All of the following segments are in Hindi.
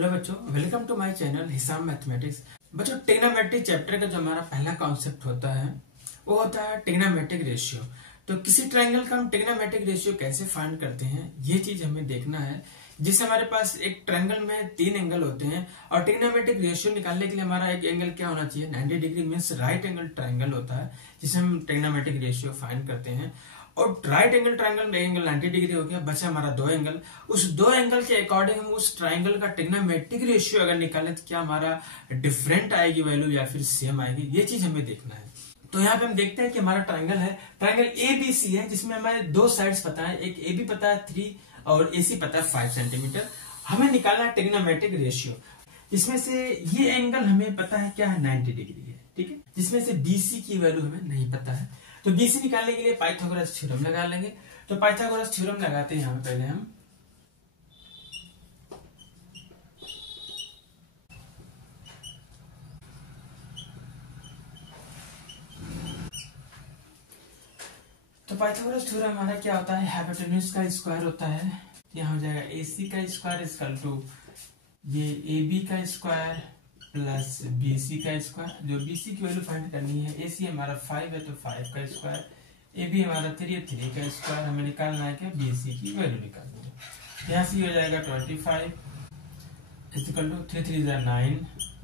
हेलो बच्चों, वेलकम टू माय चैनल हिसाब मैथमेटिक्स। बच्चों, ट्रिग्नोमेट्री चैप्टर का जो हमारा पहला कॉन्सेप्ट होता है वो होता है ट्रिग्नोमेट्रिक रेशियो। तो किसी ट्रायंगल का हम ट्रिग्नोमेट्रिक रेशियो कैसे फाइंड करते हैं, ये चीज हमें देखना है। जिससे हमारे पास एक ट्रायंगल में 3 एंगल होते हैं और ट्रिग्नोमेट्रिक रेशियो निकालने के लिए हमारा एक एंगल क्या होना चाहिए, 90 degree means right angle triangle होता है, जिसे हम ट्रिग्नोमेट्रिक रेशियो फाइंड करते हैं। और राइट एंगल ट्रायंगल में एंगल 90 डिग्री हो गया, बचा हमारा 2 एंगल। उस 2 एंगल के अकॉर्डिंग हम उस ट्रायंगल का ट्रिग्नोमेट्रिक रेशियो अगर निकालें तो क्या हमारा डिफरेंट आएगी वैल्यू या फिर सेम आएगी, ये चीज हमें देखना है। तो यहाँ पे हम देखते हैं कि हमारा ट्रायंगल है, ट्रायंगल ABC है, जिसमें हमारे 2 साइड्स पता है, एक AB पता है 3 और AC पता है 5 सेंटीमीटर। हमें निकालना है ट्रिग्नोमेट्रिक रेशियो। इसमें से ये एंगल हमें पता है क्या है, 90 डिग्री है, ठीक है। जिसमें से BC की वैल्यू हमें नहीं पता है, तो BC निकालने के लिए पाइथागोरस थ्योरम लगा लेंगे। तो पाइथागोरस थ्योरम लगाते हैं यहाँ पे पहले हम। तो पाइथागोरस थ्योरम हमारा क्या होता है, हाइपोटेन्यूज का स्क्वायर होता है। यहाँ हो जाएगा AC का स्क्वायर इक्वल टू ये AB का स्क्वायर प्लस BC का स्क्वायर। जो BC की वैल्यू फाइंड करनी है, AC हमारा 5 है तो 5 का स्क्वायर, AB हमारा 3 है 3 का स्क्वायर। हमें निकालना है क्या, BC की वैल्यू निकालनी है। यहाँ से हो जाएगा 25 इक्वल टू 3 3 9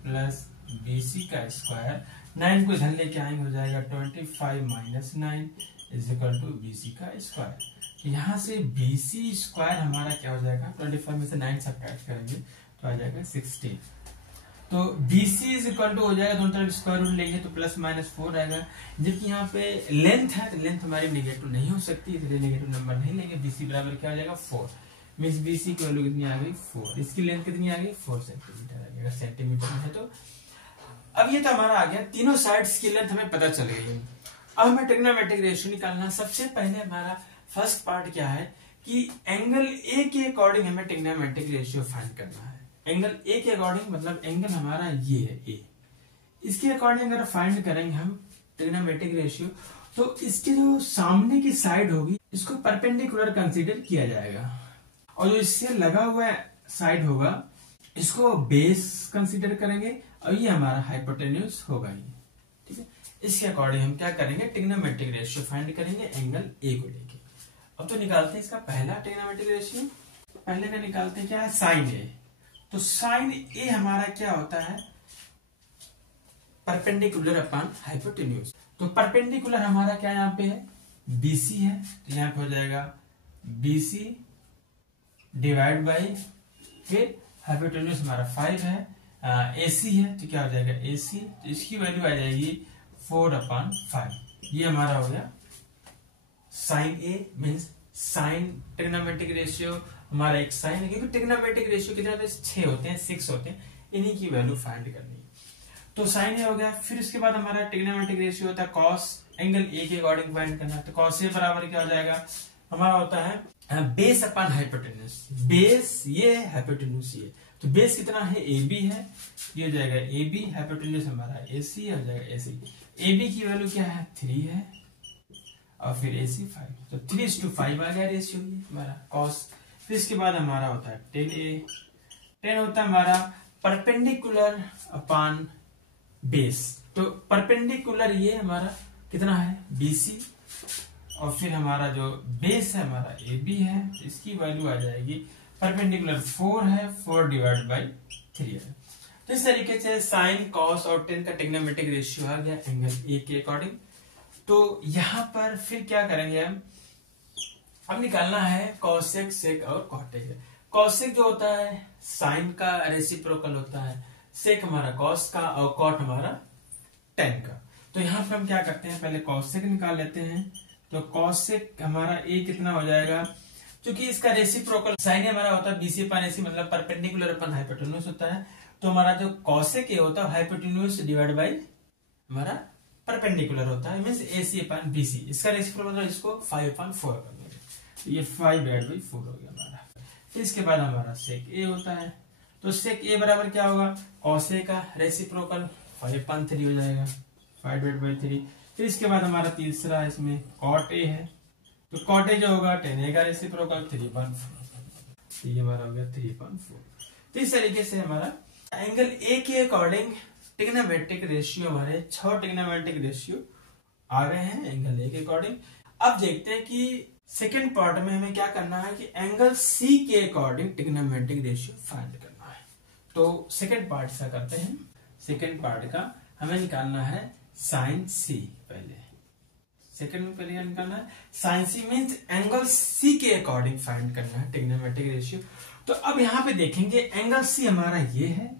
प्लस BC का स्क्वायर। 9 को इधर लेके आएंगे, हो जाएगा 25 minus 9 is equal to BC का स्क्वायर। यहाँ से BC स्क्वायर हमारा क्या हो जाएगा, 25 में से 9 सब्ट्रैक्ट करेंगे तो आ जाएगा 16। तो BC इज इक्वल टू हो जाएगा, दोनों तरफ स्क्वायर रूट लेंगे तो प्लस माइनस 4 आएगा। जबकि यहाँ पे लेंथ है तो लेंथ हमारी नेगेटिव नहीं हो सकती, इसलिए नेगेटिव नंबर नहीं लेंगे। BC बराबर क्या हो जाएगा 4, मीन्स BC की वैल्यू कितनी आ गई 4। इसकी लेंथ कितनी आ गई 4 सेंटीमीटर आ गई, सेंटीमीटर में है तो। अब ये तो हमारा आ गया, तीनों साइड्स की लेंथ हमें पता चल गई है। अब हमें ट्रिग्नोमेट्रिक रेशियो निकालना। सबसे पहले हमारा फर्स्ट पार्ट क्या है कि एंगल A के अकॉर्डिंग हमें ट्रिग्नोमेट्रिक रेशियो फाइंड करना है। एंगल A के अकॉर्डिंग मतलब एंगल हमारा ये है A, इसके अकॉर्डिंग अगर फाइंड करेंगे हम ट्रिग्नोमेट्रिक रेशियो, तो इसके जो सामने की साइड होगी इसको परपेंडिकुलर कंसीडर किया जाएगा, और जो इससे लगा हुआ साइड होगा इसको बेस कंसीडर करेंगे, और ये हमारा हाइपोटेन्यूज होगा ये, ठीक है। इसके अकॉर्डिंग हम क्या करेंगे, ट्रिग्नोमेट्रिक रेशियो फाइंड करेंगे एंगल A को लेके। अब तो निकालते हैं इसका पहला ट्रिग्नोमेट्रिक रेशियो। पहले का निकालते हैं क्या है, साइन A। तो साइन A हमारा क्या होता है, परपेंडिकुलर अपॉन हाइपोटेन्यूज। तो परपेंडिकुलर हमारा क्या यहाँ पे है, BC है, तो यहाँ पे हो जाएगा BC डिवाइड बाई फिर हाइपोटेन्यूज हमारा 5 है, AC है तो क्या हो जाएगा AC, तो इसकी वैल्यू आ जाएगी 4/5। ये हमारा हो गया sine A means sine trigonometric ratio हमारा एक साइन है, क्योंकि ट्रिग्नोमेट्रिक रेशियो कितने होते हैं, 6 होते हैं, 6 होते हैं, इन्हीं की वैल्यू फाइंड करनी है। तो साइन A हो गया। फिर उसके बाद हमारा ट्रिग्नोमेट्रिक रेशियो होता है कॉस, एंगल A के अकॉर्डिंग फाइंड करना है। तो कॉस A बराबर क्या हो जाएगा, हमारा होता है बेस अपॉन हाइपोटेन्यूज। बेस ये है, हाइपोटेन्यूज ये, तो बेस कितना है AB है, ये हो जाएगा AB, हाइपोटेन्यूज हमारा AC हो जाएगा AC। AB की वैल्यू क्या है 3 है और फिर AC 5, तो 3:5 आ गया रेशियो ये हमारा कॉस। फिर इसके बाद हमारा होता है 10A। 10 होता है हमारा परपेंडिकुलर अपॉन बेस। तो परपेंडिकुलर ये हमारा कितना है BC, और फिर हमारा जो बेस है हमारा AB है, इसकी वैल्यू आ जाएगी परपेंडिकुलर 4 है, 4 डिवाइड बाई 3 है। तो इस तरीके से साइन कॉस और 10 का ट्रिग्नोमेट्रिक रेशियो आ गया एंगल A के अकॉर्डिंग। तो यहाँ पर फिर क्या करेंगे हम, अब निकालना है कॉसेक, सेक और कॉटेक। कॉसेक जो होता है साइन का रेसिप्रोकल होता है, सेक हमारा कॉस का और कॉट हमारा टेन का। तो यहाँ पर हम क्या करते हैं, पहले कॉसेक निकाल लेते हैं। तो कॉसेक हमारा A कितना हो जाएगा, क्योंकि इसका रेसिप्रोकल साइन हमारा होता है BC अपॉन AC, मतलब परपेंडिकुलर अपॉन हाइपोटेन्यूज होता है। तो हमारा जो कॉसेक A होता है हाइपोटेन्यूज डिवाइड बाई हमारा परपेंडिकुलर होता है, मीन्स AC अपॉन BC। इसका रेसिप्रोकल मतलब इसको 5/4 कर देंगे, तो ये 5 डिवाइड बाई 4 हो गया हमारा। फिर इसके बाद हमारा सेक A होता है, तो सेक A बराबर क्या होगा, कॉस A का रेसिप्रोकल 5/3 हो जाएगा, 5 डिवाइड बाई 3। फिर इसके बाद हमारा तीसरा इसमें कॉट A है, तो कॉट A जो होगा 10A का रेसिप्रोकल 3/4, ये हमारा हो गया 3/4। तो इस तरीके से हमारा एंगल ए के अकॉर्डिंग ट्रिग्नोमेट्रिक रेशियो, हमारे 6 ट्रिग्नोमेट्रिक रेशियो आ गए हैं एंगल ए के अकॉर्डिंग। अब देखते हैं कि सेकेंड पार्ट में हमें क्या करना है कि एंगल सी के अकॉर्डिंग ट्रिग्नोमेट्रिक रेशियो फाइंड करना है। तो सेकेंड पार्ट से करते हैं। सेकेंड पार्ट का हमें निकालना है साइन सी। पहले सेकेंड में पहले निकालना है साइन सी, मीन्स एंगल सी के अकॉर्डिंग फाइंड करना है ट्रिग्नोमेट्रिक रेशियो। तो अब यहाँ पे देखेंगे एंगल सी हमारा ये है,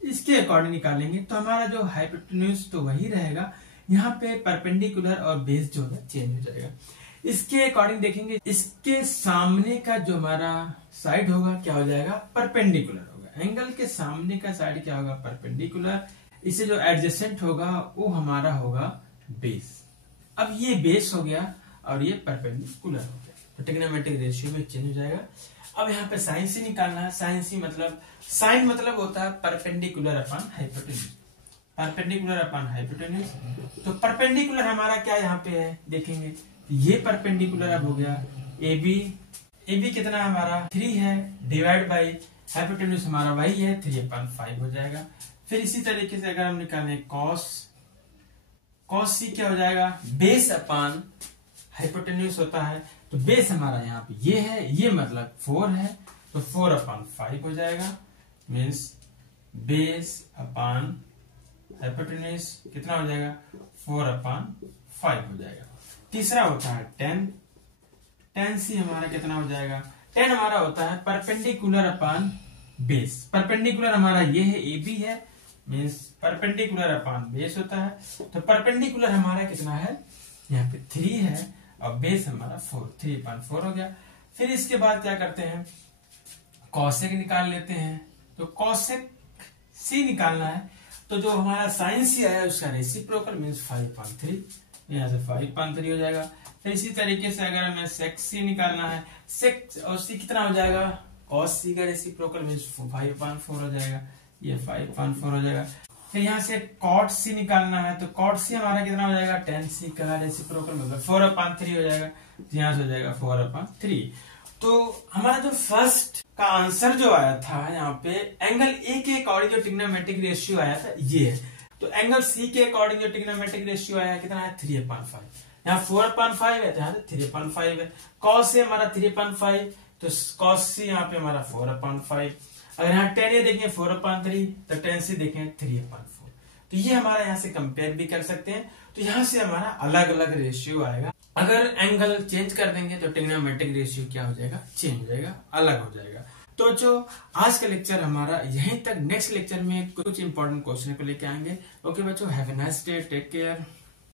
इसके अकॉर्डिंग निकालेंगे तो हमारा जो हाइपोटेन्यूज तो वही रहेगा, यहाँ पे परपेंडिकुलर और बेस जो है चेंज हो जाएगा। इसके अकॉर्डिंग देखेंगे इसके सामने का जो हमारा साइड होगा क्या हो जाएगा, परपेंडिकुलर होगा। एंगल के सामने का साइड क्या होगा, परपेंडिकुलर। इसे जो एडजेसेंट होगा वो हमारा होगा बेस। अब ये बेस हो गया और ये परपेंडिकुलर हो गया, तो ट्रिग्नोमेट्रिक रेशियो में चेंज हो जाएगा। अब यहाँ पे साइन सी निकालना है। साइन सी मतलब, साइन मतलब होता है perpendicular upon hypotenuse, perpendicular upon hypotenuse. तो परपेंडिकुलर हमारा क्या यहाँ पे है देखेंगे, ये परपेंडिकुलर अब हो गया ए बी। ए बी कितना हमारा 3 है, डिवाइड बाई हाइपोटेन्यूज हमारा वही है 3/5 हो जाएगा। फिर इसी तरीके से अगर हम निकालें कॉस, कॉस सी क्या हो जाएगा, बेस अपॉन हाइपोटेन्यूज होता है। तो बेस हमारा यहाँ पे ये है, ये मतलब 4 है, तो 4/5 हो जाएगा। मीन्स बेस अपॉन हाइपोटेन्यूज कितना हो जाएगा, 4/5 हो जाएगा। तीसरा होता है टेन। टेन सी हमारा कितना हो जाएगा, 10 हमारा होता है परपेंडिकुलर अपॉन बेस। परपेंडिकुलर हमारा ये है, ए बी है, मीन्स परपेंडिकुलर अपॉन बेस होता है। तो परपेंडिकुलर हमारा कितना है, यहाँ पे 3 है और बेस हमारा 4, 3/4 हो गया। फिर इसके बाद क्या करते हैं, कॉसेक निकाल लेते हैं। तो कॉसेक सी निकालना है, तो जो हमारा साइन सी आया उसका रेसिप्रोकल मीन्स 5/3, यहाँ से 5/3 हो जाएगा। फिर इसी तरीके से अगर हमें सेक सी निकालना है, सेक और सी कितना हो जाएगा, कॉस सी का रेसिप्रोकल मीन्स 5/4 हो जाएगा, ये 5/4 हो जाएगा। फिर यहाँ से कॉट सी निकालना है, तो कॉट सी हमारा कितना हो जाएगा, टेन सी का रेसिप्रोकल मतलब 4/3 हो जाएगा, यहाँ से हो जाएगा 4/3। तो हमारा जो फर्स्ट का आंसर जो आया था यहाँ पे एंगल ए के अकॉर्डिंग जो ट्रिग्नोमेट्रिक रेशियो आया था ये है। तो एंगल सी के अकॉर्डिंग जो ट्रिग्नोमेट्रिक रेशियो आया कितना है, 3/5। यहाँ 4/5 है, यहाँ 3/5 है। कॉस से हमारा 3/5, तो कॉस सी यहाँ पे हमारा 4/5। अगर यहाँ टेन ये देखें 4/3, तो टेन से देखें 3/4। तो ये हमारा यहाँ से कंपेयर भी कर सकते हैं। तो यहाँ से हमारा अलग अलग रेशियो आएगा। अगर एंगल चेंज कर देंगे तो ट्रिग्नोमेट्रिक रेशियो क्या हो जाएगा, चेंज हो जाएगा, अलग हो जाएगा। तो जो आज का लेक्चर हमारा यहीं तक, नेक्स्ट लेक्चर में कुछ इंपॉर्टेंट क्वेश्चन को लेके आएंगे। ओके बच्चों, have a nice day, take care.